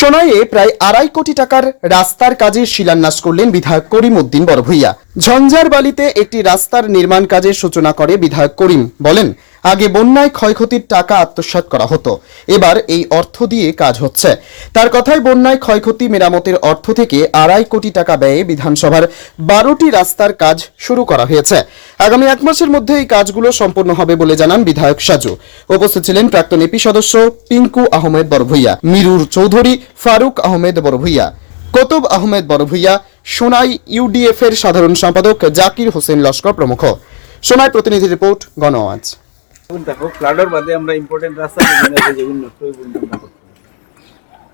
সোনাইয়ে প্রায় 2.5 কোটি টাকার রাস্তার কাজের শিলান্যাস করলেন বিধায়ক করিম উদ্দিন বড়ভূইয়া। ঝঞ্ঝারবালিতে একটি রাস্তার নির্মাণ কাজের সূচনা করে বিধায়ক করিম বলেন, আগে বন্যায় ক্ষয়ক্ষতির টাকা আত্মসাৎ করা হতো, এবার এই অর্থ দিয়ে কাজ হচ্ছে। তার কথায় বন্যায় ক্ষয়ক্ষতি মেরামতের অর্থ থেকে 2.5 কোটি টাকা ব্যয়ে বিধানসভার 12টি রাস্তার কাজ শুরু করা হয়েছে। আগামী 1 মাসের মধ্যে এই কাজগুলো সম্পন্ন হবে বলে জানান বিধায়ক সাজু। উপস্থিত ছিলেন প্রাক্তন এপি সদস্য পিঙ্কু আহমেদ বড়ভূইয়া, মিরুর চৌধুরী, ফারুক আহমেদ বড়ভূইয়া, কতব আহমেদ বড়ভূইয়া, সোনাই ইউডিএফ এর সাধারণ সম্পাদক জাকির হোসেন লস্কর প্রমুখ। সোনাই প্রতিনিধি রিপোর্ট, গণআওয়াজ। দেখো ফ্লাডের বাদে আমরা ইম্পর্টেন্ট রাস্তা যেগুলো নষ্ট হয়ে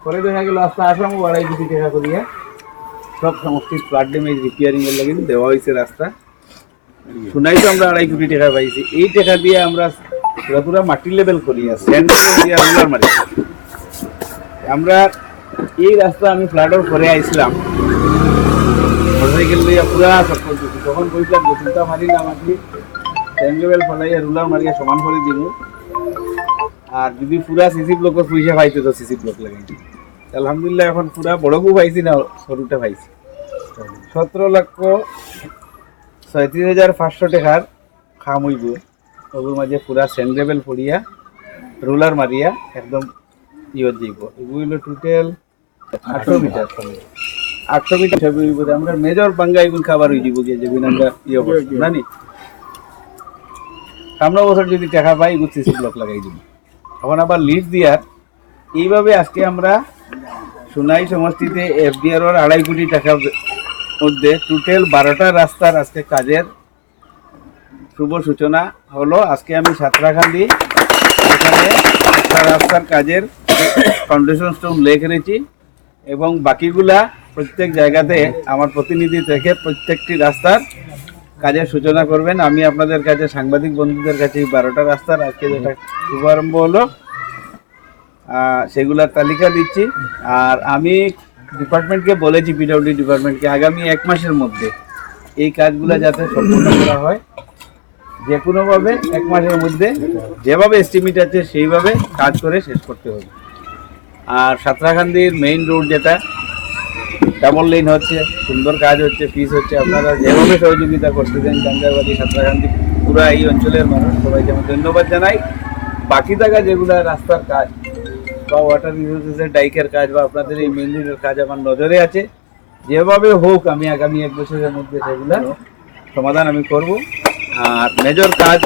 পরে দেখা গেল রাস্তা আসাম 2.5 কোটি টাকা করিয়া সব সমষ্টির ফ্লাড ড্যামেজ রিপেয়ারিং এর লাগে দেওয়া হয়েছে রাস্তা। শুনাই তো আমরা 2.5 কোটি টাকা পাইছি। এই টাকা দিয়ে আমরা পুরো মাটি লেভেল করিয়া স্যান্ড দিয়ে রোলার মারি। আমরা এই রাস্তা আমি ফ্লাডের পরে আইছিলাম, মোটরসাইকেল দিয়ে পুরা সফল করছি। তখন কইছিলাম যে চিন্তা মারি না মাটি স্যান্ড লেভেল ফলাইয়া রোলার মারিয়া সমান করে দিব, আর যদি পুরা সিসি ব্লকের পয়সা পাইতো তো সিসি ব্লক লাগাই। আলহামদুলিল্লাহ এখন পুরা বড়কু পাইছি না সরুটা পাইছি। 17,37,500 টাকার খাম হইব। ওগুলোর মাঝে পুরা স্যান্ড লেভেল পড়িয়া রোলার মারিয়া একদম ইয়ত যাইব। এগুলো টোটাল 800 মিটার। 800 মিটার ছবি হইব। আমরা মেজর বাঙ্গা এগুলো খাবার হয়ে যাব গিয়ে যেগুলো আমরা ইয়ে করছি জানি। সামনে বছর যদি টাকা পাই এগুলো সিসি ব্লক লাগাই দিব। এখন আবার লিড দিয়ার এইভাবে আজকে আমরা সোনাই সমষ্টিতে এফডিআর 2.5 কোটি টাকার মধ্যে টোটাল 12টা রাস্তার আজকে কাজের শুভ সূচনা হলো। আজকে আমি সাতরাখান্দি এখানে একটা রাস্তার কাজের ফাউন্ডেশন স্টোন রেখেছি এবং বাকিগুলা প্রত্যেক জায়গাতে আমার প্রতিনিধি থেকে প্রত্যেকটি রাস্তার কাজের সূচনা করবেন। আমি আপনাদের কাছে সাংবাদিক বন্ধুদের কাছে 12টা রাস্তার আজকে যেটা শুভারম্ভ হলো সেগুলার তালিকা দিচ্ছি। আর আমি ডিপার্টমেন্টকে বলেছি, পিডব্লিউডি ডিপার্টমেন্টকে, আগামী 1 মাসের মধ্যে এই কাজগুলো যাতে সম্পূর্ণ করা হয়। যে কোনোভাবে 1 মাসের মধ্যে যেভাবে এস্টিমেট আছে সেইভাবে কাজ করে শেষ করতে হবে। আর সাতরাখান্দির মেইন রোড যেটা ডাবল লেন হচ্ছে, সুন্দর কাজ হচ্ছে, পিস হচ্ছে। আপনারা যেভাবে সহযোগিতা করতেছেন ঝঞ্ঝারবালি, সাতরাখান্দি, পুরা এই অঞ্চলের মানুষ সবাইকে আমি ধন্যবাদ জানাই। বাকি থাকা যেগুলো রাস্তার কাজ বা ওয়াটার রিসোর্সেসের ডাইকের কাজ বা আপনাদের এই মেইন রোডের কাজ আমার নজরে আছে। যেভাবে হোক আমি আগামী 1 বছরের মধ্যে সেগুলো সমাধান আমি করব। আর মেজর কাজ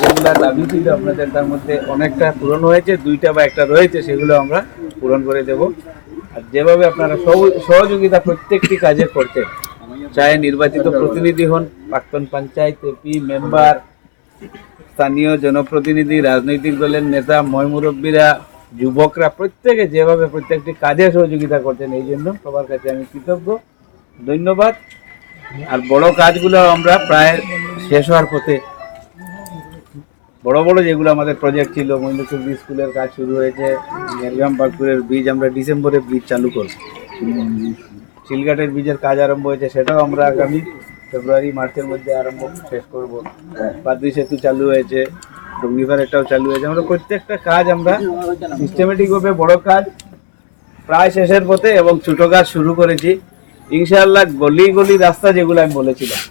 যেগুলো দাবি ছিল আপনাদের, তার মধ্যে অনেকটা পূরণ হয়েছে, 2টা বা 1টা রয়েছে, সেগুলো আমরা পূরণ করে দেব। আর যেভাবে আপনারা সহযোগিতা প্রত্যেকটি কাজে করতেন, চাहे নির্বাচিত প্রতিনিধি হন, প্রাক্তন পঞ্চায়েত এপি মেম্বার, স্থানীয় জনপ্রতিনিধি, রাজনৈতিক দলের নেতা, ময়মুরব্বীরা, যুবকরা, প্রত্যেকে যেভাবে প্রত্যেকটি কাজে সহযোগিতা করছেন, এই জন্য সবার কাছে আমি কৃতজ্ঞ, ধন্যবাদ। আর বড় কাজগুলো আমরা প্রায় শেষ হওয়ার পথে। বড় বড় যেগুলো আমাদের প্রজেক্ট ছিল, মহিন্দ্রপুর স্কুলের কাজ শুরু হয়েছে, গেরগাম বাগপুরের ব্রিজ আমরা ডিসেম্বরে ব্রিজ চালু করব, শিলঘাটের ব্রিজের কাজ আরম্ভ হয়েছে, সেটাও আমরা আগামী ফেব্রুয়ারি মার্চের মধ্যে শেষ করব। বাদরি সেতু চালু হয়েছে, ডুঙ্গিপাড়াটাও চালু হয়েছে। আমরা প্রত্যেকটা কাজ আমরা সিস্টেমেটিকভাবে বড় কাজ প্রায় শেষের পথে এবং ছোটো কাজ শুরু করেছি। ইনশাআল্লাহ গলি গলি রাস্তা যেগুলো আমি বলেছিলাম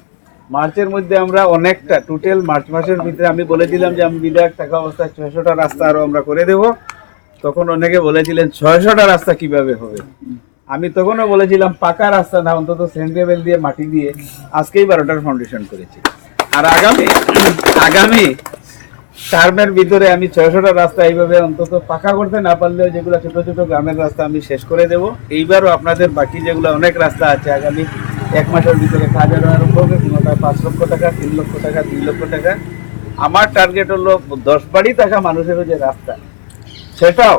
মার্চের মধ্যে আমরা অনেকটা, টোটাল মার্চ মাসের ভিতরে আমি বলেছিলাম যে আমি বিধায়ক থাকা অবস্থায় 600টা রাস্তা আরও আমরা করে দেব। তখন অনেকে বলেছিলেন 600টা রাস্তা কিভাবে হবে। আমি তখনও বলেছিলাম পাকা রাস্তা না, অন্তত স্যান্ড লেভেল দিয়ে মাটি দিয়ে আজকেই 12টার ফাউন্ডেশন করেছি। আর আগামী টার্মের ভিতরে আমি 600টা রাস্তা এইভাবে অন্তত পাকা করতে না পারলেও যেগুলো ছোট ছোট গ্রামের রাস্তা আমি শেষ করে দেব। এইবারও আপনাদের বাকি যেগুলো অনেক রাস্তা আছে আগামী 1 মাসের ভিতরে কাজ আরম্ভ হবে। কোনোটা 5 লক্ষ টাকা, 3 লক্ষ টাকা, 2 লক্ষ টাকা। আমার টার্গেট হলো 10 বাড়ি থাকা মানুষেরও যে রাস্তা, সেটাও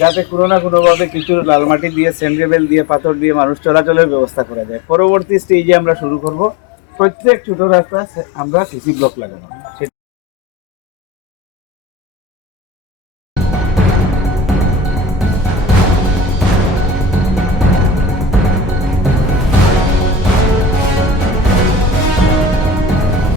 যাতে কোনো না কোনোভাবে কিছু লাল মাটি দিয়ে, স্যান্ড লেভেল দিয়ে, পাথর দিয়ে মানুষ চলাচলের ব্যবস্থা করা যায়। পরবর্তী স্টেজে আমরা শুরু করব প্রত্যেক ছোট রাস্তা আমরা সিসি ব্লক লাগানো।